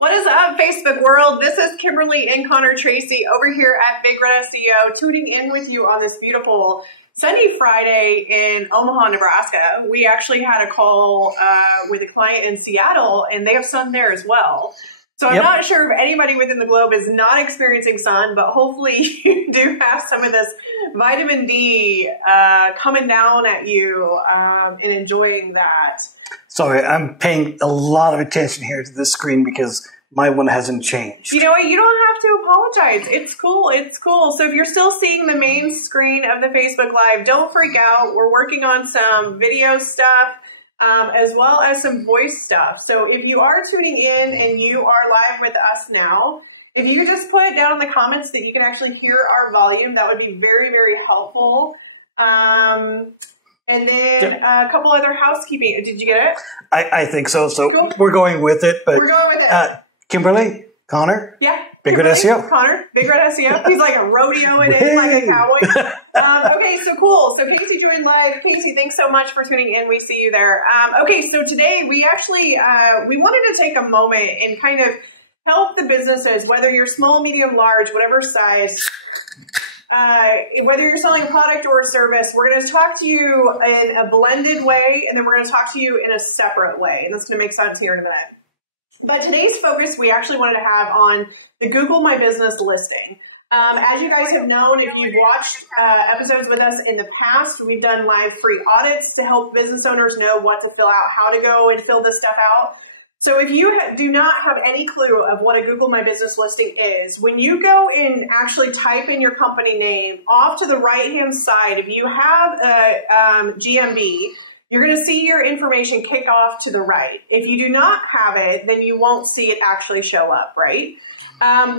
What is up, Facebook world? This is Kimberly and Connor Tracy over here at Big Red SEO, tuning in with you on this beautiful sunny Friday in Omaha, Nebraska. We actually had a call with a client in Seattle, and they have sun there as well. So I'm not sure if anybody within the globe is not experiencing sun, but hopefully you do have some of this vitamin D coming down at you and enjoying that. Sorry, I'm paying a lot of attention here to this screen because my one hasn't changed. You know what? You don't have to apologize. It's cool. It's cool. So if you're still seeing the main screen of the Facebook Live, don't freak out. We're working on some video stuff as well as some voice stuff. So if you are tuning in and you are live with us now, if you just put it down in the comments that you can actually hear our volume, that would be very, very helpful. And then a couple other housekeeping. Did you get it? I think so. So cool. We're going with it. But we're going with it. Kimberly, Connor? Yeah. Big Red SEO. Connor, Big Red SEO. He's like a rodeoing it like a cowboy. Okay, so cool. So Casey joined live. Casey, thanks so much for tuning in. We see you there. Okay, so today we actually, we wanted to take a moment and kind of help the businesses, whether you're small, medium, large, whatever size, whether you're selling a product or a service. We're going to talk to you in a blended way, and then we're going to talk to you in a separate way. And that's going to make sense here in a minute. But today's focus, we actually wanted to have on the Google My Business listing. As you guys have known, if you've watched episodes with us in the past, we've done live free audits to help business owners know what to fill out, how to go and fill this stuff out. So if you do not have any clue of what a Google My Business listing is, when you go and actually type in your company name, off to the right-hand side, if you have a GMB, you're going to see your information kick off to the right. If you do not have it, then you won't see it actually show up, right?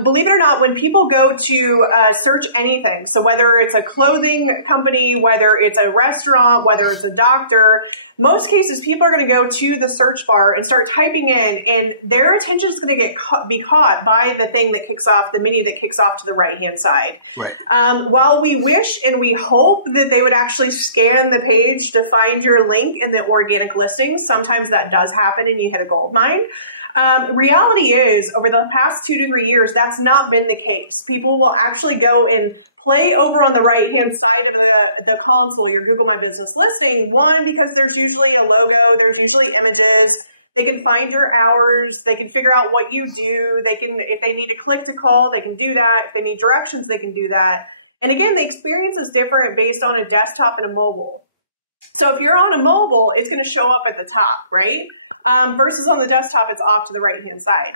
Believe it or not, when people go to search anything, so whether it's a clothing company, whether it's a restaurant, whether it's a doctor, most cases people are going to go to the search bar and start typing in, and their attention is going to be caught by the thing that kicks off, the menu that kicks off to the right-hand side. Right. While we wish and we hope that they would actually scan the page to find your link in the organic listings, sometimes that does happen and you hit a gold mine. Reality is, over the past 2 to 3 years, that's not been the case. People will actually go and play over on the right-hand side of the console, your Google My Business listing. One, because there's usually a logo, there's usually images. They can find your hours. They can figure out what you do. They can, if they need to click to call, they can do that. If they need directions, they can do that. And again, the experience is different based on a desktop and a mobile. So if you're on a mobile, it's going to show up at the top, right? Versus on the desktop, it's off to the right-hand side.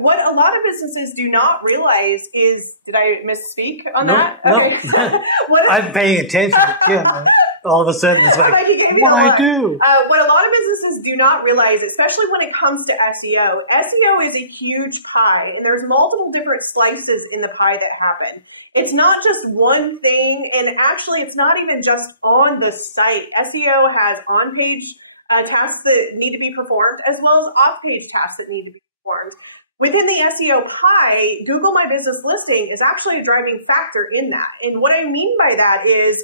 What a lot of businesses do not realize is, did I misspeak on that? Okay. No. I'm paying attention to Kim. All of a sudden, it's like, what I do? What a lot of businesses do not realize, especially when it comes to SEO, SEO is a huge pie, and there's multiple different slices in the pie that happen. It's not just one thing, and actually, it's not even just on the site. SEO has on-page tasks that need to be performed, as well as off-page tasks that need to be performed. Within the SEO pie, Google My Business listing is actually a driving factor in that. And what I mean by that is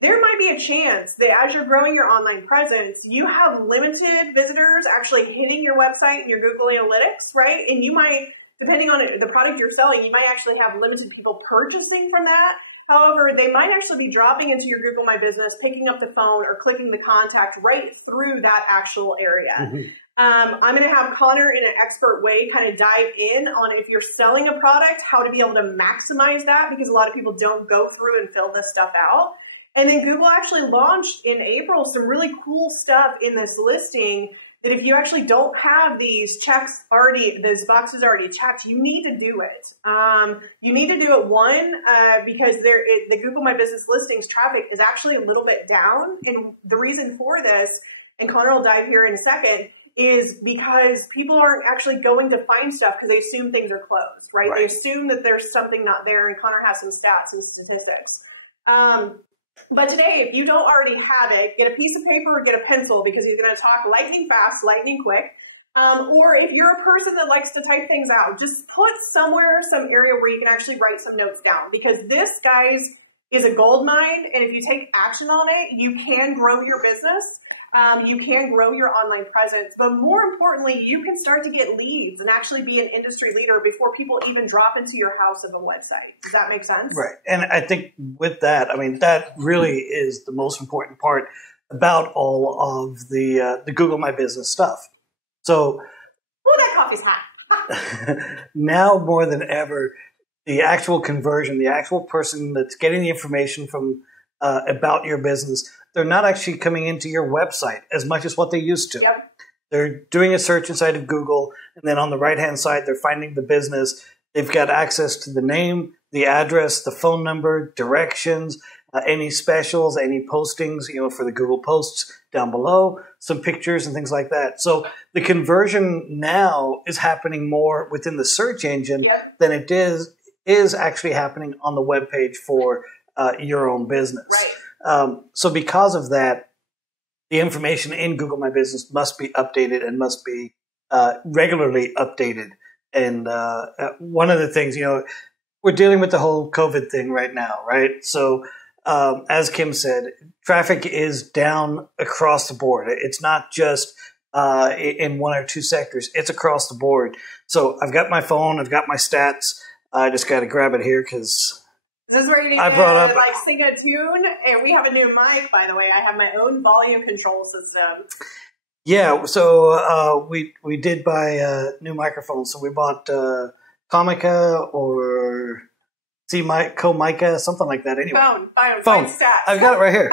there might be a chance that as you're growing your online presence, you have limited visitors actually hitting your website and your Google Analytics, right? And you might, depending on the product you're selling, you might actually have limited people purchasing from that. However, they might actually be dropping into your Google My Business, picking up the phone, or clicking the contact right through that actual area. Mm-hmm. I'm going to have Connor in an expert way kind of dive in on if you're selling a product, how to be able to maximize that, because a lot of people don't go through and fill this stuff out. And then Google actually launched in April some really cool stuff in this listing that if you actually don't have these checks already, those boxes already checked, you need to do it. You need to do it, one, because the Google My Business listings traffic is actually a little bit down. And the reason for this, and Connor will dive here in a second, is because people aren't actually going to find stuff because they assume things are closed, right? They assume that there's something not there, and Connor has some stats and statistics. But today, if you don't already have it, get a piece of paper or get a pencil, because he's going to talk lightning fast, lightning quick. Or if you're a person that likes to type things out, just put somewhere, some area where you can actually write some notes down, because this, guys, is a gold mine. And if you take action on it, you can grow your business. You can grow your online presence, but more importantly, you can start to get leads and actually be an industry leader before people even drop into your house of a website. Does that make sense? Right. And I think with that, I mean, that really is the most important part about all of the Google My Business stuff. So, that coffee's hot. Now more than ever, the actual conversion, the actual person that's getting the information from about your business, they're not actually coming into your website as much as what they used to. Yep. They're doing a search inside of Google, and then on the right-hand side, they're finding the business. They've got access to the name, the address, the phone number, directions, any specials, any postings, for the Google posts down below, some pictures and things like that. So the conversion now is happening more within the search engine than it is actually happening on the web page for your own business. Right. So because of that, the information in Google My Business must be updated and must be regularly updated. And one of the things, we're dealing with the whole COVID thing right now, right? So as Kim said, traffic is down across the board. It's not just in one or two sectors. It's across the board. So I've got my phone. I've got my stats. I just got to grab it here because this is where you like sing a tune. And we have a new mic, by the way. I have my own volume control system. Yeah, so we did buy new microphones. So we bought Comica or Comica, something like that. Anyway, phone. Stats. I've got it right here.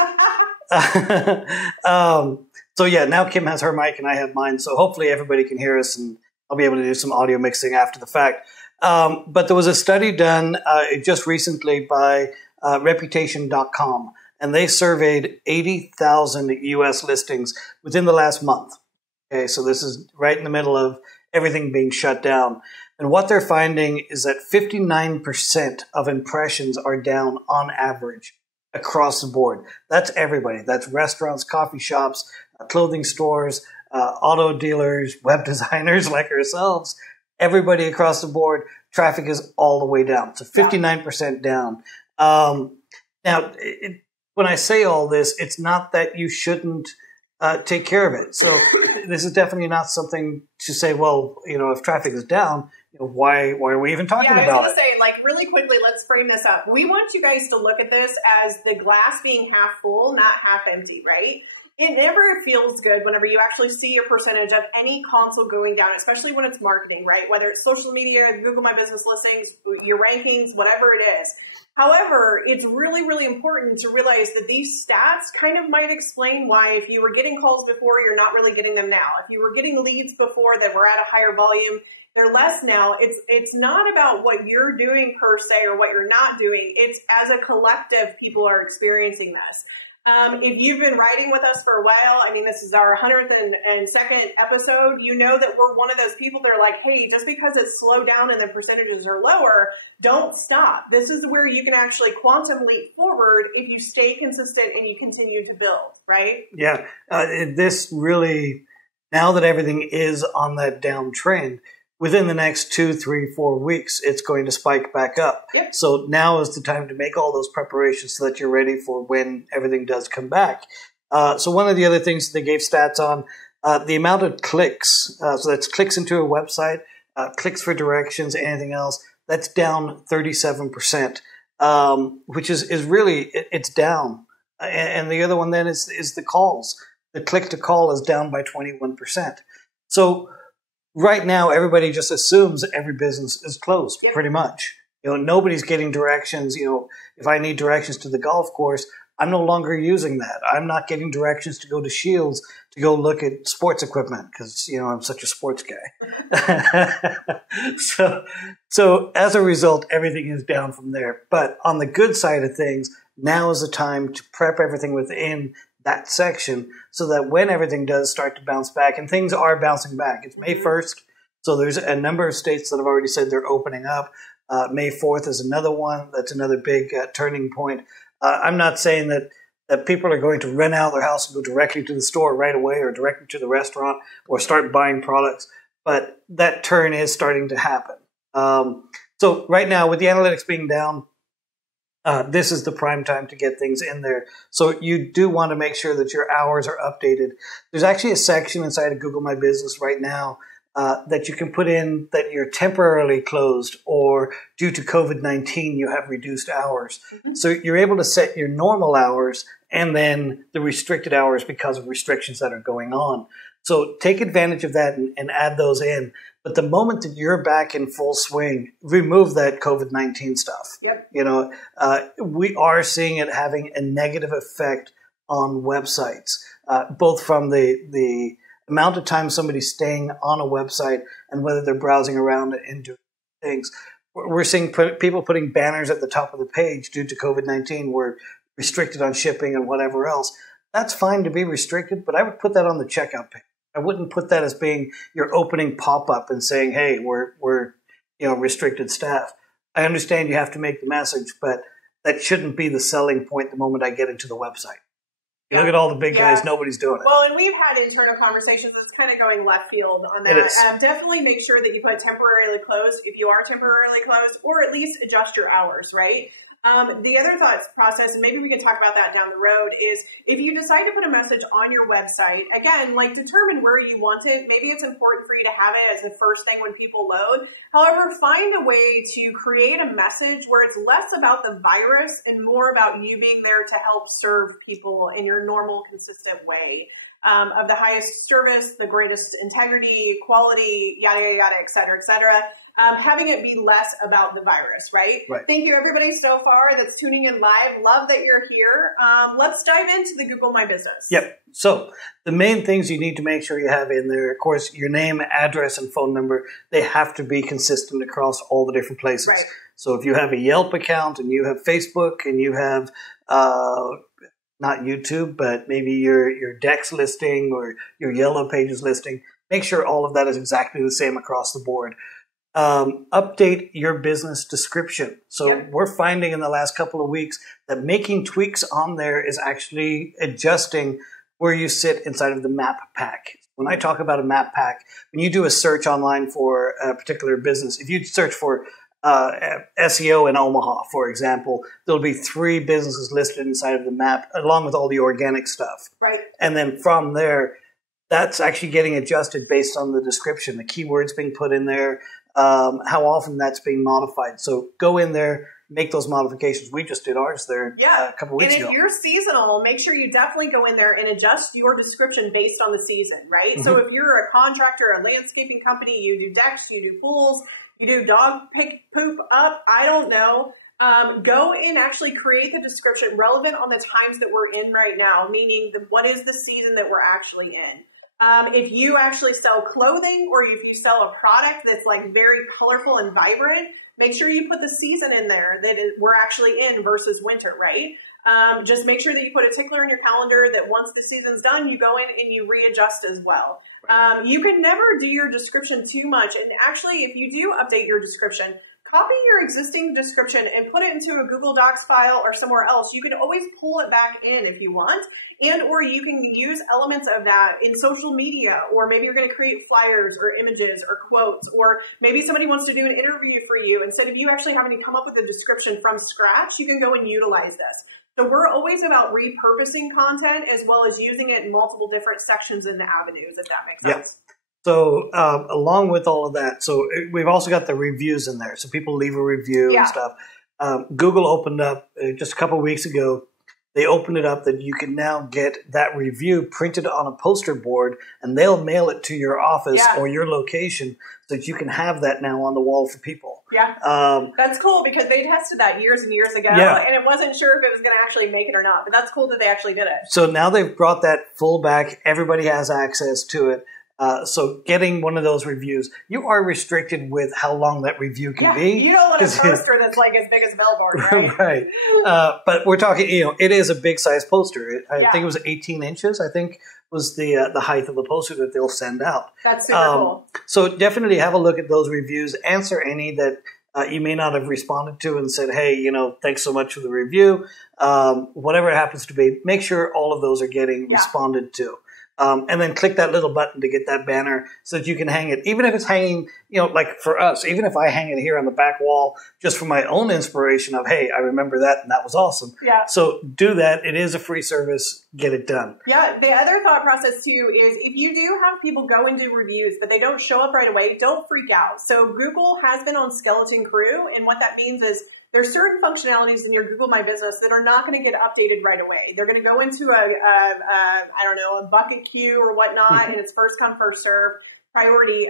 So yeah, now Kim has her mic and I have mine. So hopefully everybody can hear us, and I'll be able to do some audio mixing after the fact. But there was a study done just recently by Reputation.com, and they surveyed 80,000 U.S. listings within the last month. Okay, so this is right in the middle of everything being shut down. And what they're finding is that 59% of impressions are down on average across the board. That's everybody. That's restaurants, coffee shops, clothing stores, auto dealers, web designers like ourselves. Everybody across the board, traffic is all the way down. So 59% down. Now, when I say all this, it's not that you shouldn't take care of it. So this is definitely not something to say, well, if traffic is down, why are we even talking about it? I was going to say, really quickly, let's frame this up. We want you guys to look at this as the glass being half full, not half empty, right? It never feels good whenever you actually see your percentage of any console going down, especially when it's marketing, right? Whether it's social media, Google My Business listings, your rankings, whatever it is. However, it's really, really important to realize that these stats kind of might explain why if you were getting calls before, you're not really getting them now. If you were getting leads before that were at a higher volume, they're less now. It's not about what you're doing per se or what you're not doing. It's as a collective, people are experiencing this. If you've been riding with us for a while, this is our 102nd episode, you know that we're one of those people that are like, hey, just because it's slowed down and the percentages are lower, don't stop. This is where you can actually quantum leap forward if you stay consistent and you continue to build, right? Yeah. This really, now that everything is on that downtrend, within the next 2, 3, 4 weeks, it's going to spike back up. Yep. So now is the time to make all those preparations so that you're ready for when everything does come back. So one of the other things that they gave stats on, the amount of clicks, so that's clicks into a website, clicks for directions, anything else, that's down 37%, which is really, it's down. And the other one then is the calls. The click to call is down by 21%. So right now, everybody just assumes every business is closed, pretty much. Nobody's getting directions. If I need directions to the golf course, I'm no longer using that. I'm not getting directions to go to Shields to go look at sports equipment because, I'm such a sports guy. So as a result, everything is down from there. But on the good side of things, now is the time to prep everything within that section so that when everything does start to bounce back, and things are bouncing back, it's May 1st, so there's a number of states that have already said they're opening up. May 4th is another one. That's another big turning point. I'm not saying that people are going to rent out their house and go directly to the store right away or directly to the restaurant or start buying products, but that turn is starting to happen. So right now, with the analytics being down, this is the prime time to get things in there. So you do want to make sure that your hours are updated. There's actually a section inside of Google My Business right now that you can put in that you're temporarily closed, or due to COVID-19, you have reduced hours. Mm-hmm. So you're able to set your normal hours and then the restricted hours because of restrictions that are going on. So take advantage of that and add those in. But the moment that you're back in full swing, remove that COVID-19 stuff. Yep. You know, we are seeing it having a negative effect on websites, both from the amount of time somebody's staying on a website and whether they're browsing around and doing things. We're seeing people putting banners at the top of the page due to COVID-19. We're restricted on shipping and whatever else. That's fine to be restricted, but I would put that on the checkout page. I wouldn't put that as being your opening pop-up and saying, hey, we're restricted staff. I understand you have to make the message, but that shouldn't be the selling point the moment I get into the website. You look at all the big guys, nobody's doing it. Well, and we've had internal conversations that's kind of going left field on that. Definitely make sure that you put temporarily closed if you are temporarily closed, or at least adjust your hours, right? The other thought process, and maybe we can talk about that down the road, is if you decide to put a message on your website, again, like determine where you want it. Maybe it's important for you to have it as the first thing when people load. However, find a way to create a message where it's less about the virus and more about you being there to help serve people in your normal, consistent way. Of the highest service, the greatest integrity, quality, yada, yada, yada, et cetera, et cetera. Having it be less about the virus, right? Thank you, everybody, so far that's tuning in live. Love that you're here. Let's dive into the Google My Business. Yep. So the main things you need to make sure you have in there, of course, your name, address, and phone number. They have to be consistent across all the different places. Right. So if you have a Yelp account and you have Facebook and you have not YouTube, but maybe your Dex listing or your Yellow Pages listing, make sure all of that is exactly the same across the board. Update your business description. So we're finding in the last couple of weeks that making tweaks on there is actually adjusting where you sit inside of the map pack. When I talk about a map pack, when you do a search online for a particular business, if you search for SEO in Omaha, for example, there'll be 3 businesses listed inside of the map along with all the organic stuff. Right. And then from there, that's actually getting adjusted based on the description, the keywords being put in there, how often that's being modified. So go in there, make those modifications. We just did ours there a couple weeks ago. And if you're seasonal, make sure you definitely go in there and adjust your description based on the season, right? Mm-hmm. So if you're a contractor, a landscaping company, you do decks, you do pools, you do dog poop up, I don't know. Go and actually create the description relevant on the times that we're in right now, meaning what is the season that we're actually in. If you actually sell clothing or if you sell a product that's like very colorful and vibrant, make sure you put the season in there that we're actually in versus winter, right? Just make sure that you put a tickler in your calendar that once the season's done, you go in and you readjust as well. You can never do your description too much. And actually, if you do update your description, copy your existing description and put it into a Google Docs file or somewhere else. You can always pull it back in if you want, and or you can use elements of that in social media, or maybe you're going to create flyers or images or quotes, or maybe somebody wants to do an interview for you. Instead of you actually having to come up with a description from scratch, you can go and utilize this. So we're always about repurposing content as well as using it in multiple different sections and avenues, if that makes sense. So along with all of that, so we've also got the reviews in there. So people leave a review and stuff. Google opened up just a couple of weeks ago. They opened it up that you can now get that review printed on a poster board, and they'll mail it to your office or your location so that you can have that now on the wall for people. That's cool because they tested that years and years ago, and it wasn't sure if it was going to actually make it or not. But that's cool that they actually did it. So now they've brought that full back. Everybody has access to it. So getting one of those reviews, you are restricted with how long that review can be. You don't want a poster that's like as big as a billboard, right? Right. But we're talking, it is a big size poster. I think it was 18 inches, I think was the height of the poster that they'll send out. That's super cool. So definitely have a look at those reviews, answer any that you may not have responded to and said, hey, thanks so much for the review. Whatever it happens to be, make sure all of those are getting responded to. And then click that little button to get that banner so that you can hang it. Even if it's hanging, like for us, even if I hang it here on the back wall just for my own inspiration of, hey, I remember that and that was awesome. Yeah. So do that. It is a free service. Get it done. Yeah. The other thought process too is if you do have people go and do reviews, but they don't show up right away, don't freak out. So Google has been on Skeleton Crew. And what that means is there's certain functionalities in your Google My Business that are not going to get updated right away. They're going to go into a bucket queue or whatnot, and it's first come, first serve priority.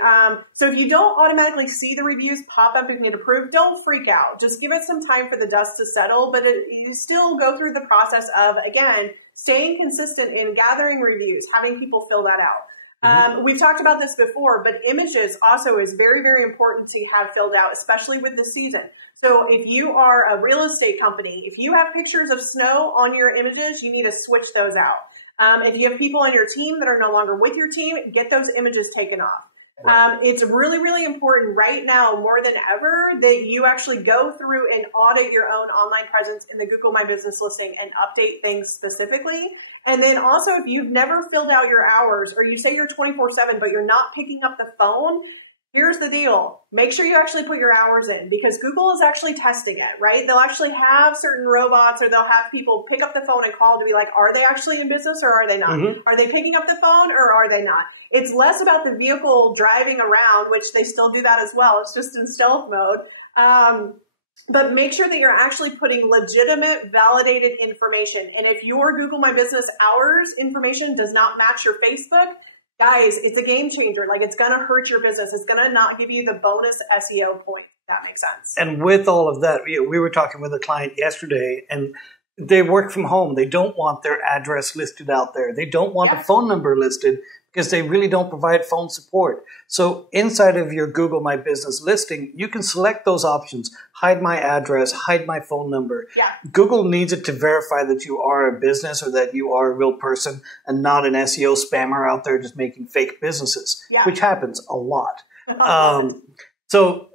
So if you don't automatically see the reviews pop up and get approved, don't freak out. Just give it some time for the dust to settle, but you still go through the process of, again, staying consistent in gathering reviews, having people fill that out. We've talked about this before, but images also is very, very important to have filled out, especially with the season. So if you are a real estate company, if you have pictures of snow on your images, you need to switch those out. If you have people on your team that are no longer with your team, get those images taken off. Right. It's really, really important right now more than ever that you actually go through and audit your own online presence in the Google My Business listing and update things specifically. And then also if you've never filled out your hours or you say you're 24/7, but you're not picking up the phone, here's the deal. Make sure you actually put your hours in because Google is actually testing it, right? They'll actually have certain robots or they'll have people pick up the phone and call to be like, are they actually in business or are they not? Are they picking up the phone or are they not? It's less about the vehicle driving around, which they still do that as well. It's just in stealth mode. But make sure that you're actually putting legitimate, validated information. And if your Google My Business hours information does not match your Facebook, guys, it's a game changer. Like, it's going to hurt your business. It's going to not give you the bonus SEO point, if that makes sense. And with all of that, we were talking with a client yesterday, and they work from home. They don't want their address listed out there. They don't want the phone number listed because they really don't provide phone support. So inside of your Google My Business listing, you can select those options. Hide my address, hide my phone number. Yeah. Google needs it to verify that you are a business or that you are a real person and not an SEO spammer out there just making fake businesses, which happens a lot. So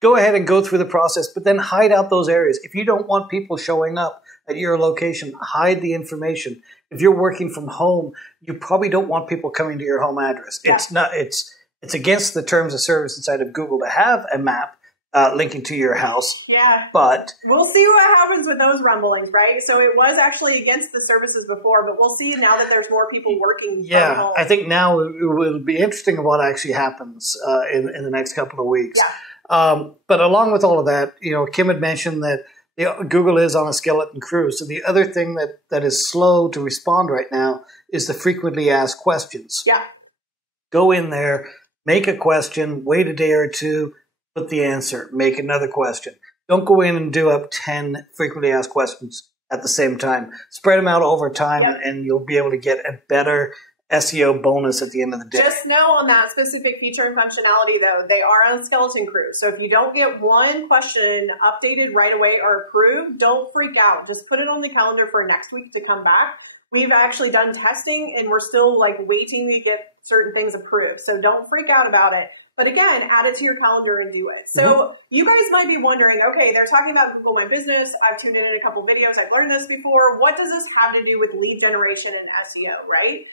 go ahead and go through the process, but then hide out those areas. If you don't want people showing up at your location, hide the information. If you're working from home, you probably don't want people coming to your home address. It's against the terms of service inside of Google to have a map linking to your house. Yeah. But we'll see what happens with those rumblings, right? So it was actually against the services before, but we'll see now that there's more people working from home. I think now it will be interesting what actually happens in the next couple of weeks. Yeah. But along with all of that, Kim had mentioned that Google is on a skeleton crew. So the other thing that is slow to respond right now is the frequently asked questions. Yeah. Go in there, make a question, wait a day or two, put the answer, make another question. Don't go in and do up 10 frequently asked questions at the same time. Spread them out over time and you'll be able to get a better SEO bonus at the end of the day. Just know on that specific feature and functionality, though, they are on Skeleton Crew. So if you don't get one question updated right away or approved, don't freak out. Just put it on the calendar for next week to come back. We've actually done testing and we're still waiting to get certain things approved. So don't freak out about it. But again, add it to your calendar and do it. So you guys might be wondering, okay, they're talking about Google My Business. I've tuned in a couple videos. I've learned this before. What does this have to do with lead generation and SEO, right?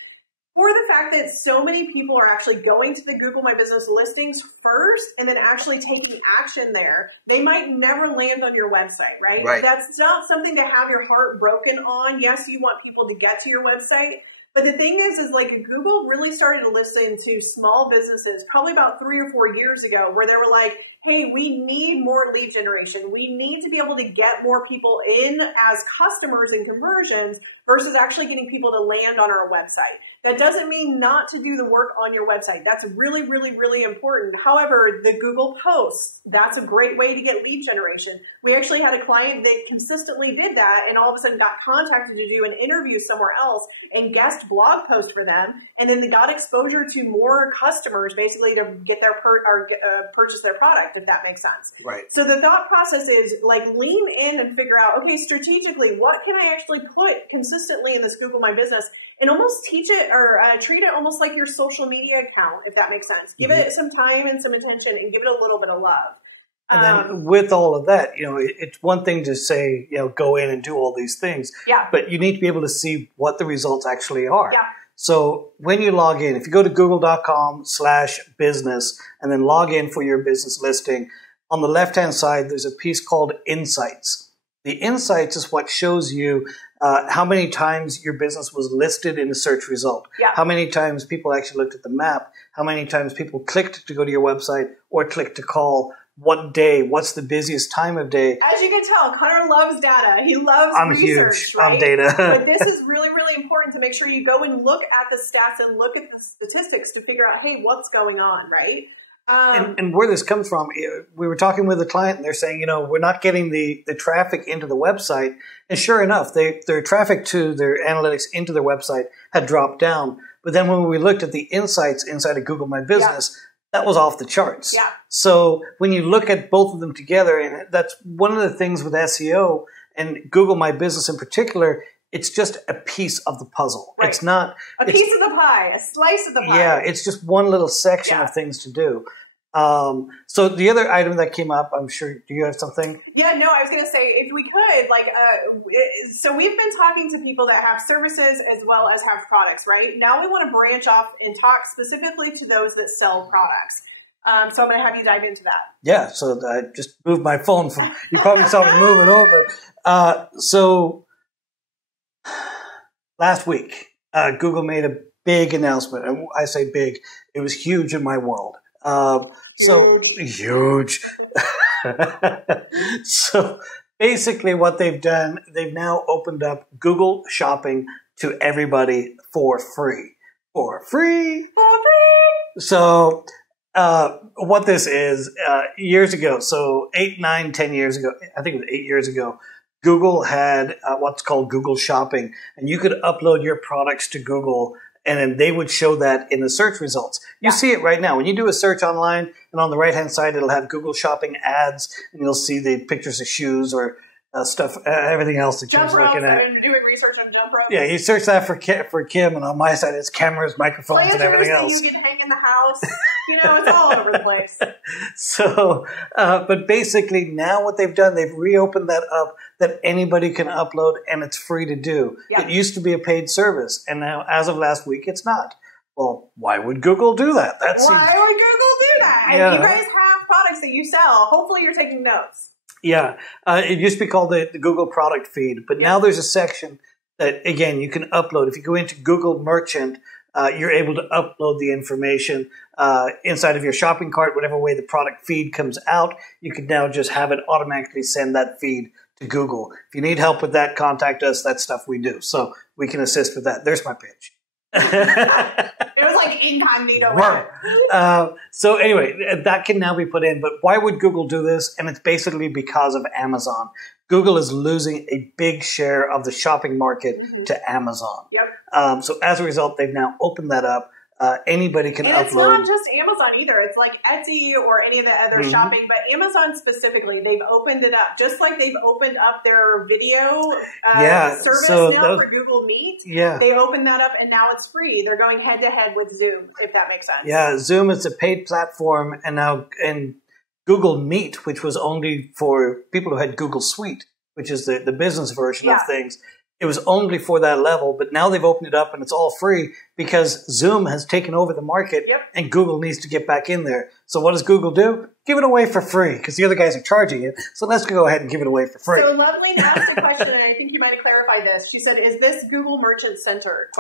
For the fact that so many people are actually going to the Google My Business listings first and then actually taking action there, they might never land on your website, right? That's not something to have your heart broken on. Yes, you want people to get to your website. But the thing is Google really started to listen to small businesses probably about 3 or 4 years ago where they were like, hey, we need more lead generation. We need to be able to get more people in as customers and conversions versus actually getting people to land on our website. That doesn't mean not to do the work on your website. That's really, really, really important. However, the Google posts, that's a great way to get lead generation. We actually had a client that consistently did that and all of a sudden got contacted to do an interview somewhere else and guest blog post for them. And then they got exposure to more customers basically to get their purchase their product, if that makes sense. Right. So the thought process is lean in and figure out, okay, strategically, what can I actually put consistently in this Google My Business and almost teach it or treat it almost like your social media account, if that makes sense. Give it some time and some attention and give it a little bit of love. And then with all of that, it's one thing to say, go in and do all these things. Yeah. But you need to be able to see what the results actually are. Yeah. So when you log in, if you go to google.com/business and then log in for your business listing, on the left-hand side, there's a piece called Insights. The Insights is what shows you how many times your business was listed in a search result, how many times people actually looked at the map, how many times people clicked to go to your website or clicked to call, what day, what's the busiest time of day. As you can tell, Connor loves data. He loves research, huge right? on data. But this is really, really important to make sure you go and look at the stats and look at the statistics to figure out, hey, what's going on, right? And where this comes from, we were talking with a client and they're saying, we're not getting the traffic into the website. And sure enough, their traffic to their analytics into their website had dropped down. But then when we looked at the insights inside of Google My Business, that was off the charts. Yeah. So when you look at both of them together, and that's one of the things with SEO and Google My Business in particular, it's just a piece of the puzzle. Right. It's not a piece of the pie, a slice of the pie. Yeah, it's just one little section of things to do. So the other item that came up, I'm sure, do you have something? Yeah, no, I was going to say, if we could, so we've been talking to people that have services as well as have products, right? Now we want to branch off and talk specifically to those that sell products. So I'm going to have you dive into that. Yeah, so I just moved my phone from, you probably saw me moving over. So last week, Google made a big announcement. And I say big, it was huge in my world. So huge. So basically what they've done, they've now opened up Google Shopping to everybody for free. For free. So what this is, years ago, so 8, 9, 10 years ago, I think it was 8 years ago, Google had what's called Google Shopping, and you could upload your products to Google and then they would show that in the search results. You see it right now. When you do a search online, and on the right-hand side, it'll have Google Shopping ads, and you'll see the pictures of shoes or stuff, everything else that you're looking at. I'm doing research on jump rope. Yeah, you search that for Kim, and on my side, it's cameras, microphones, and everything else. You can hang in the house. It's all over the place. So, but basically now what they've done, they've reopened that up that anybody can upload and it's free to do. It used to be a paid service, and now as of last week, it's not. Well, why would Google do that? Why would Google do that? Yeah. You guys have products that you sell. Hopefully you're taking notes. Yeah. It used to be called the Google product feed, but now there's a section that, again, you can upload. If you go into Google Merchant, you're able to upload the information inside of your shopping cart, whatever way the product feed comes out. You can now just have it automatically send that feed to Google. If you need help with that, contact us. That's stuff we do. So we can assist with that. There's my pitch. It was like incognito. So anyway, that can now be put in. But why would Google do this? And it's basically because of Amazon. Google is losing a big share of the shopping market to Amazon. Yep. So as a result, they've now opened that up. Anybody can upload. And it's not just Amazon either. It's like Etsy or any of the other shopping, but Amazon specifically, they've opened it up. Just like they've opened up their video service now for Google Meet. Yeah. They opened that up and now it's free. They're going head to head with Zoom, if that makes sense. Yeah, Zoom is a paid platform, and now Google Meet, which was only for people who had Google Suite, which is the business version of things. It was only for that level, but now they've opened it up and it's all free because Zoom has taken over the market and Google needs to get back in there. So what does Google do? Give it away for free because the other guys are charging it. So let's go ahead and give it away for free. So Lovely asked a question, and I think you might have clarified this. She said, is this Google Merchant Center? ?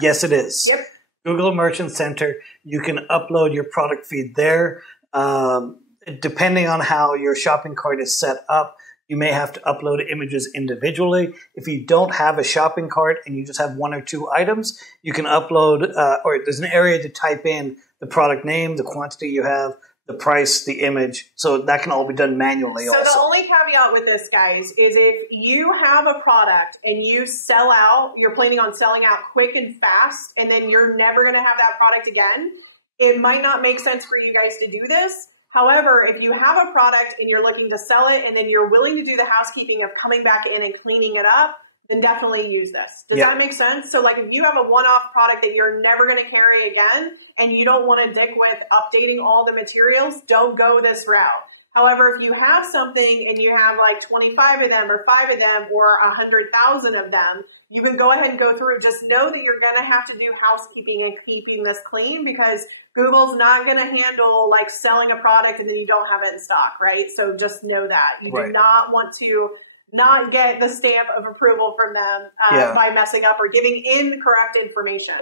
Yes, it is. Yep. Google Merchant Center. You can upload your product feed there. Depending on how your shopping cart is set up, you may have to upload images individually. If you don't have a shopping cart and you just have 1 or 2 items, you can upload, or there's an area to type in the product name, the quantity you have, the price, the image. So that can all be done manually also. So the only caveat with this, guys, is if you have a product and you sell out, you're planning on selling out quick and fast, and then you're never going to have that product again, it might not make sense for you guys to do this. However, if you have a product and you're looking to sell it and then you're willing to do the housekeeping of coming back in and cleaning it up, then definitely use this. Does that make sense? So like if you have a one-off product that you're never going to carry again and you don't want to dick with updating all the materials, don't go this route. However, if you have something and you have like 25 of them or 5 of them or 100,000 of them, You can go ahead and go through. Just know that you're going to have to do housekeeping and keeping this clean, because Google's not going to handle like selling a product and then you don't have it in stock, right? So just know that. You do not want to not get the stamp of approval from them by messing up or giving incorrect information.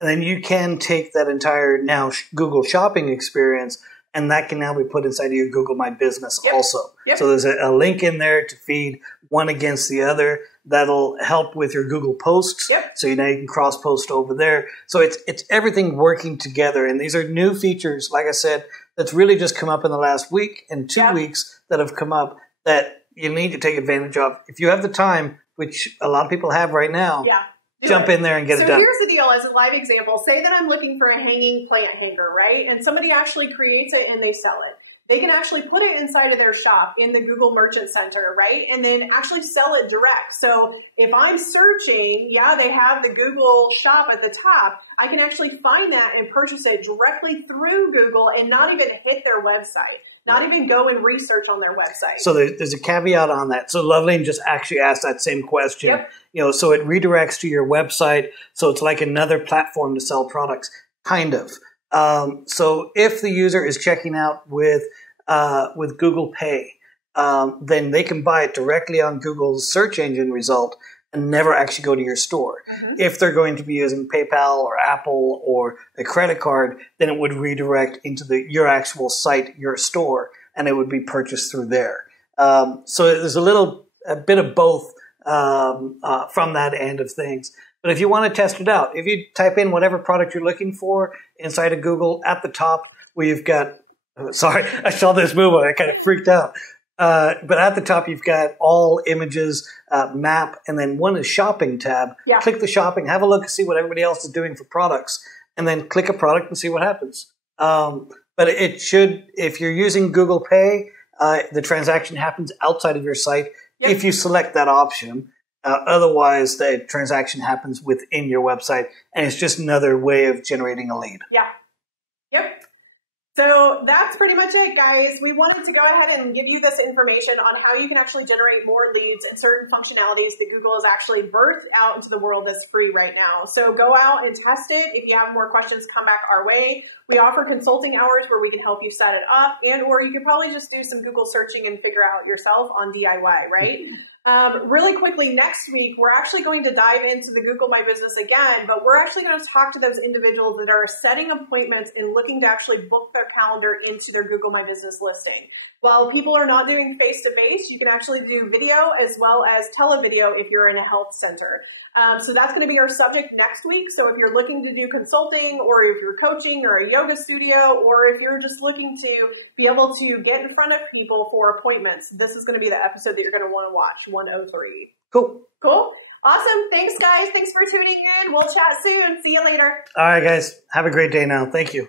And then you can take that entire now Google shopping experience, and that can now be put inside of your Google My Business also. So there's a link in there to feed one against the other. That'll help with your Google posts. So now you can cross post over there. So it's everything working together. And these are new features, like I said, that's really just come up in the last week and 2 weeks that have come up that you need to take advantage of. If you have the time, which a lot of people have right now, jump in there and get it done. So here's the deal, as a live example, say that I'm looking for a hanging plant hanger, right? And somebody actually creates it and they sell it. They can actually put it inside of their shop in the Google Merchant Center, right? And then actually sell it direct. So if I'm searching, they have the Google shop at the top. I can actually find that and purchase it directly through Google and not even hit their website. Not even go and research on their website. So there's a caveat on that. So Loveline just actually asked that same question. So it redirects to your website. So it's like another platform to sell products, kind of. So if the user is checking out with Google Pay, then they can buy it directly on Google's search engine result and never actually go to your store. If they're going to be using PayPal or Apple or a credit card, then it would redirect into your actual site, your store, and it would be purchased through there. So there's a bit of both from that end of things. But if you want to test it out, if you type in whatever product you're looking for inside of Google, at the top where you've got, sorry, I saw this move, I kind of freaked out. But at the top, you've got all images, map, and then one is shopping tab. Click the shopping, have a look and see what everybody else is doing for products, and then click a product and see what happens. But it should, if you're using Google Pay, the transaction happens outside of your site if you select that option. Otherwise, the transaction happens within your website, and it's just another way of generating a lead. So that's pretty much it, guys. We wanted to go ahead and give you this information on how you can actually generate more leads and certain functionalities that Google has actually birthed out into the world that's free right now. So go out and test it. If you have more questions, come back our way. We offer consulting hours where we can help you set it up, or you can probably just do some Google searching and figure out yourself on DIY, right? Really quickly, next week, we're actually going to dive into the Google My Business again, but we're actually going to talk to those individuals that are setting appointments and looking to actually book their calendar into their Google My Business listing. While people are not doing face-to-face, you can actually do video as well as televideo if you're in a health center. So that's going to be our subject next week. So if you're looking to do consulting, or if you're coaching or a yoga studio, or if you're just looking to be able to get in front of people for appointments, this is going to be the episode that you're going to want to watch, 103. Cool. Awesome. Thanks, guys. Thanks for tuning in. We'll chat soon. See you later. All right, guys. Have a great day now. Thank you.